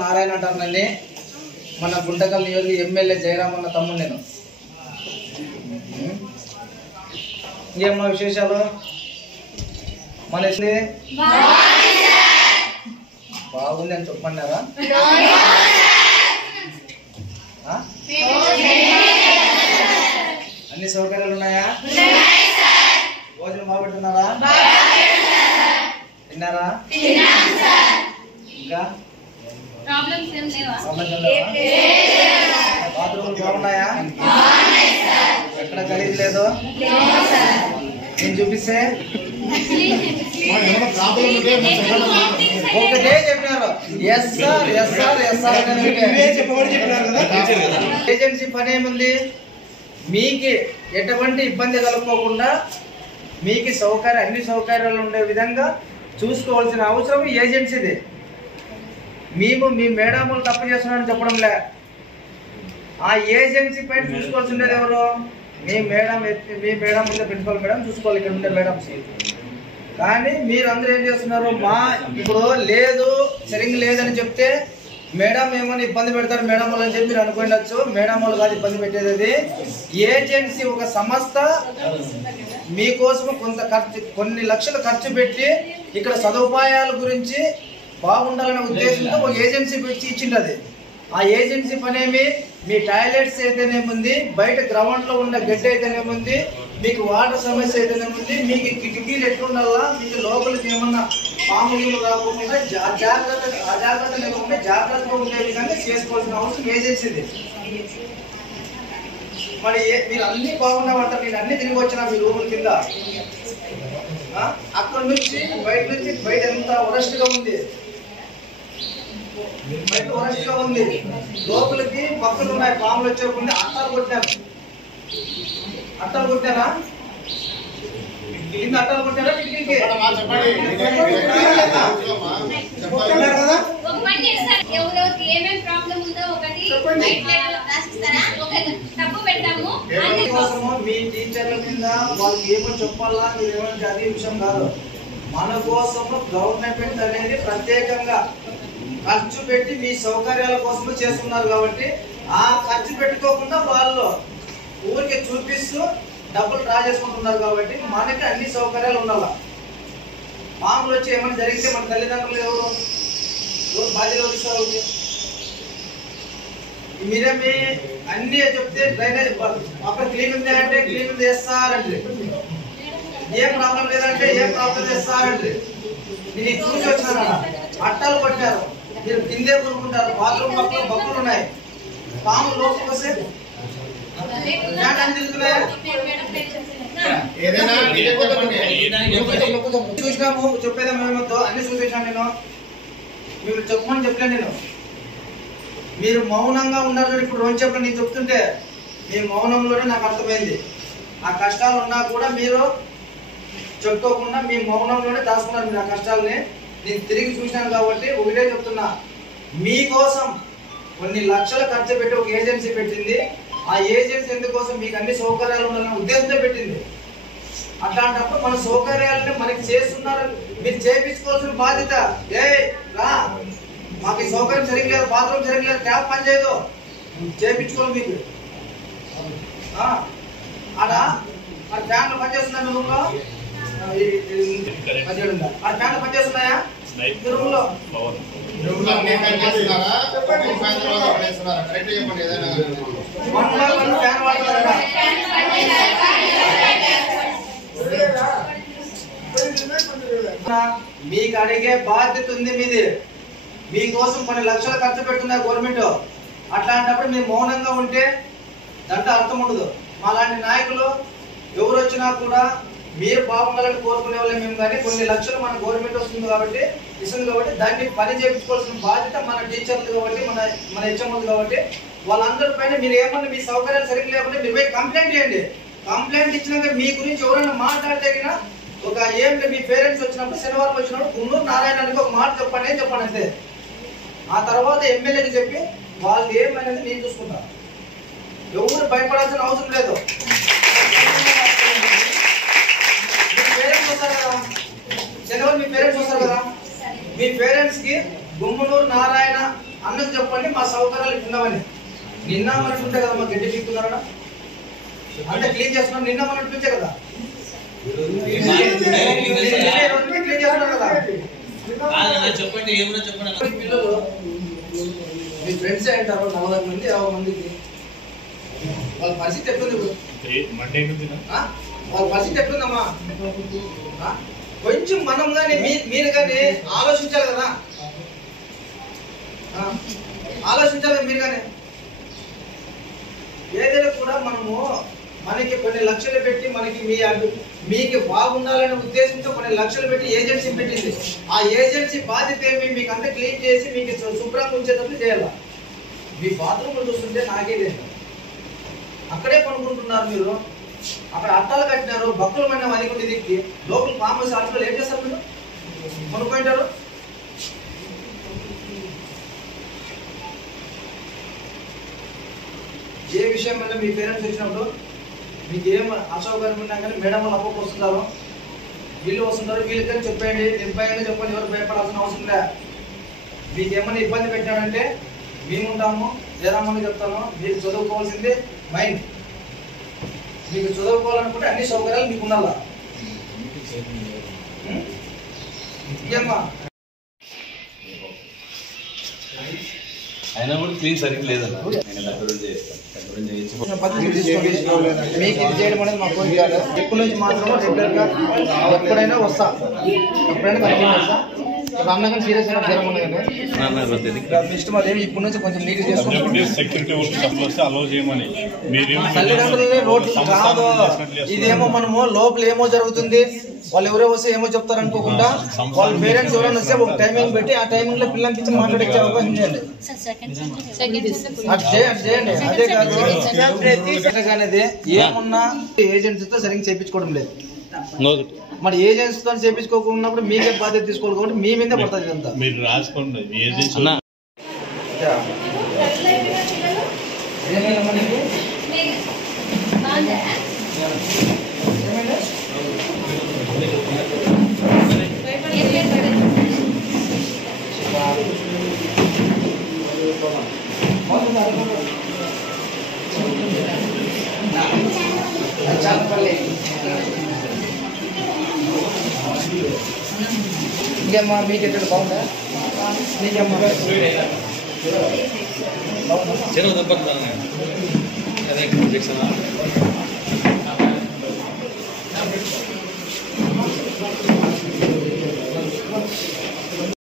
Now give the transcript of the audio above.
నారాయణ అంటారండి. మన గుంటకల్ నియోజక ఎమ్మెల్యే జయరామన్న తమ్ముడు నేను. ఇంకేమన్నా విశేషాలు? మన బాగుంది అని చెప్పన్నారా? అన్ని సౌకర్యాలు ఉన్నాయా? భోజనం బాగా పెట్టున్నారా? తిన్నారా? ఇంకా బాత్రూములు బాగున్నాయా? ఎక్కడ గలీజ్ లేదు? నేను చూపిస్తే ఒకటే చెప్పినారు. Yes sir yes sir yes sir. Agency పని ఏముంది? మీకు ఎటువంటి ఇబ్బంది కలుపుకోకుండా మీకు అన్ని సౌకర్యాలు ఉండే విధంగా చూసుకోవాల్సిన అవసరం ఏజెన్సీది. మేము మీ మేడములు తప్పు చేస్తున్నారని చెప్పడంలే. ఆ ఏజెన్సీ పైన చూసుకోవాల్సి ఉండేది ఎవరు? మీ మేడం ఉండే ప్రిన్సిపల్ మేడం చూసుకోవాలి, ఇక్కడ ఉండే మేడమ్స్. కానీ మీరు అందరూ ఏం చేస్తున్నారు? ఇప్పుడు లేదు సరిగ్గా లేదని చెప్తే మేడం ఏమని ఇబ్బంది పెడతారు మేడం వాళ్ళు అని చెప్పి మీరు అనుకోవచ్చు. మేడం వాళ్ళు కాదు ఇబ్బంది పెట్టేది. ఏజెన్సీ ఒక సంస్థ మీకోసం కొన్ని లక్షలు ఖర్చు పెట్టి ఇక్కడ సదుపాయాల గురించి బాగుండాలనే ఉద్దేశంతో ఒక ఏజెన్సీ పెట్టి ఇచ్చింటది. ఆ ఏజెన్సీ పనేమి? మీ టాయిలెట్స్ అయితేనేముంది, బయట గ్రౌండ్ లో ఉన్న గడ్డి అయితేనేముంది, మీకు వాటర్ సమస్య అయితేనేముంది, మీకు కిటికీలు ఎట్లుండాలా, మీకు లోపలికి ఏమన్నా పాములు రాకుండా అజాగ్రత్త లేకుండా జాగ్రత్తగా ఉండే విధంగా చేసుకోవాల్సిన అవసరం ఏజెన్సీది. మరి మీరు అన్ని బాగున్నామంటారు. నేను అన్ని తిరిగి వచ్చినా మీ రూముల కింద. అక్కడ నుంచి బయట ఎంత వరస్ట్ గా ఉంది, బయట వరస్ట్ గా ఉంది. లోపలికి పక్కలు ఉన్నాయి, పాములు వచ్చేకుండా అట్టాలు కొట్టారా? కింద అట్టాలు కొట్టారా? కిటికీకి మీ టీచర్ల కింద వాళ్ళకి ఏమో చెప్పాలా, మీరు ఏమైనా చదివే విషయం కాదు. మన కోసము గవర్నమెంట్ అనేది ప్రత్యేకంగా ఖర్చు పెట్టి మీ సౌకర్యాల కోసము చేస్తున్నారు కాబట్టి ఆ ఖర్చు పెట్టుకోకుండా వాళ్ళు ఊరికి చూపిస్తూ డబ్బులు డ్రా చేసుకుంటున్నారు కాబట్టి మనకి అన్ని సౌకర్యాలు ఉండాలి. మామూలు వచ్చి ఏమైనా జరిగితే మన తల్లిదండ్రులు ఎవరు బాధ్యత వహిస్తారు? మీరేమి అన్ని చెప్తే డ్రైనేజ్ అక్కడ క్లీన్ ఉంది అంటే క్లీన్ ఉంది చేస్తారంటే, ఏం ప్రాబ్లం లేదంటే ఏం ప్రాబ్లం చేస్తారంటే. నేను చూసి వచ్చినారా? అట్టాలు కొట్టారు, మీరు కిందే కొనుక్కుంటారు, బాత్రూమ్ పక్కన బొక్కలు ఉన్నాయి, పాములు లోపలికి వస్తే చూసినాము. చెప్పేదా మేమతో అన్ని చూపించాను. నేను మీరు చెప్పమని చెప్పలేను. నేను మీరు మౌనంగా ఉన్నారు. ఇప్పుడు రోజు చెప్పండి, నేను చెప్తుంటే మీ మౌనంలోనే నాకు అర్థమైంది. ఆ కష్టాలు ఉన్నా కూడా మీరు చెప్పుకోకుండా మీ మౌనంలోనే దాచుకున్నారు. మీరు ఆ కష్టాలని నేను తిరిగి చూసినాను కాబట్టి ఒకటే చెప్తున్నా, మీకోసం కొన్ని లక్షల ఖర్చు పెట్టి ఒక ఏజెన్సీ పెట్టింది. ఆ ఏజెన్సీ ఎందుకోసం? మీకు అన్ని సౌకర్యాలు ఉండాలనే ఉద్దేశంతో పెట్టింది. అట్లాంటప్పుడు మన సౌకర్యాలని మనకి చేస్తున్నారు, మీరు చేయించుకోవాల్సిన బాధ్యత. మాకు ఈ సౌకర్యం సరిగ్గా లేదు, బాత్రూమ్ సరిగ్గా లేదు, ట్యాప్ పని చేయదు, చేయించుకోవాలి. మీకు అలా ఆ ఫ్యాన్లు పనిచేస్తున్నాయి రూమ్ లో, ఆ ఫ్యాన్లు పనిచేస్తున్నాయా రూమ్ లో? మీకు అడిగే బాధ్యత ఉంది మీది. మీకోసం కొన్ని లక్షలు ఖర్చు పెడుతున్నారు గవర్నమెంట్. అట్లాంటప్పుడు మీరు మౌనంగా ఉంటే దాంట్లో అర్థం ఉండదు. మాలాంటి నాయకులు ఎవరు వచ్చినా కూడా మీరు బాగుండాలని కోరుకునే వాళ్ళే మేము. కానీ కొన్ని లక్షలు మన గవర్నమెంట్ ఇస్తుంది కాబట్టి దాన్ని పని చేయించుకోవాల్సిన బాధ్యత మన టీచర్లు కాబట్టి మన హెచ్ఎంలు కాబట్టి వాళ్ళందరి పైన మీరు ఏమన్నా మీ సౌకర్యాలు సరిగ్గా లేకుంటే మీరు పోయి కంప్లైంట్ చేయండి. కంప్లైంట్ ఇచ్చినాక మీ గురించి ఎవరైనా మాట్లాడితే ఒక ఏమిటి మీ పేరెంట్స్ వచ్చినప్పుడు శనివారం వచ్చినప్పుడు గుండూరు నారాయణానికి ఒక మాట చెప్పండి అని చెప్పండి అంతే. ఆ తర్వాత ఎమ్మెల్యేకి చెప్పి వాళ్ళు ఏమనేది నేను చూసుకుంటా. ఎవరు భయపడాల్సిన అవసరం లేదు. మీ పేరెంట్స్ వస్తారు కదా, శనివారం మీ పేరెంట్స్ వస్తారు కదా, మీ పేరెంట్స్ కి గుమ్మనూరు నారాయణ అన్నకు చెప్పండి మా సౌకర్యాలు ఉండవని. నిన్న మనట్టు ఉంటే కదా, మా గడ్డి పీక్కున్నారా అంటే క్లీన్ చేస్తున్నాం. నిన్న మనట్టు నుంచే కదా క్లీన్ చేస్తున్నారు కదా. పిల్లలు మీ ఫ్రెండ్స్ అంటారు 40 మంది 50 మందికి. వాళ్ళ పరిస్థితి ఎట్లుంది ఇప్పుడు? వాళ్ళ పరిస్థితి ఎట్లుందమ్మా? కొంచెం మనం కానీ మీరు కానీ ఆలోచించాలి కదా, ఆలోచించాలి మీరు కానీ. ఏదైనా కూడా మనకి కొన్ని లక్షలు పెట్టి మీకు బాగుండాలనే ఉద్దేశంతో కొన్ని లక్షలు పెట్టి ఏజెన్సీ పెట్టింది. ఆ ఏజెన్సీ బాధ్యత ఏమి? మీకు అంతా క్లీన్ చేసి మీకు శుభ్రంగా ఉంచేటప్పుడు చేయాలి. మీ బాత్రూమ్లు చూస్తుంటే నాకే లేదు. అక్కడే కొనుక్కుంటున్నారు మీరు. అక్కడ అట్టాలు కట్టినారు, భక్తులు పడిన వదిలి దిక్కి లోపల ఫామ్ హౌస్ హాస్పిటల్ ఏం చేస్తారు మీరు? కొనుక్కుంటారు. ఏ విషయం వల్ల మీ పేరెంట్స్ వచ్చినప్పుడు మీకు ఏం అసౌకర్యం ఉన్నా కానీ మేడం వాళ్ళు అప్పకు వస్తుంటారు, వీళ్ళు వస్తుంటారు, వీళ్ళకి చెప్పండి, నిర్భయంగా చెప్పండి, ఎవరు భయపడాల్సిన అవసరం లే. మీకు ఏమైనా ఇబ్బంది పెట్టాడంటే మేము ఉంటాము, జరామని చెప్తాము. మీరు చదువుకోవాల్సింది మైండ్. మీకు చదువుకోవాలనుకుంటే అన్ని సౌకర్యాలు మీకు ఉండాలా. ఇంకేమ్మా అయినా కూడా క్లీన్ సరిగ్గా లేదన్న. మీకు ఇది చేయడం అనేది మా కోరిక కాదు. ఎప్పటి నుంచి మాత్రం రెగ్యులర్గా ఎప్పుడైనా వస్తా, ఎప్పుడైనా కంటిన్యూ చేస్తా. అన్నగానే సీరియస్ అయినా జ్వరం ఉన్నదండి ఇష్టం. అదేమి ఇప్పటి నుంచి కొంచెం నీట్ చేసుకుంటాం. తల్లిదండ్రులని రోడ్లు కాదు, ఇదేమో మనము లోపల ఏమో జరుగుతుంది, వాళ్ళు ఎవరో వస్తే ఏమో చెప్తారు అనుకోకుండా వాళ్ళ పేరెంట్స్ ఎవరైనా వస్తే ఒక టైమింగ్ పెట్టి ఆ టైమింగ్ లో పిల్లలకి ఇచ్చి మాట్లాడే అవకాశం చేయండి. చేయండి. అదే కాదు అనేది ఏమున్నా ఏజెన్సీతో సరిగ్గా చేయించుకోవడం లేదు. మరి ఏజెన్సీతో చేయించుకోకున్నప్పుడు మీకే బాధ్యత తీసుకోవాలి కాబట్టి మీ మీదే పడుతుంది ఇదంతా. మీరు రాసుకోండి. ఇంకేమ్మా మీకు ఎక్కడ బాగుందా? నీకేమ్మా చెరువు దెబ్బ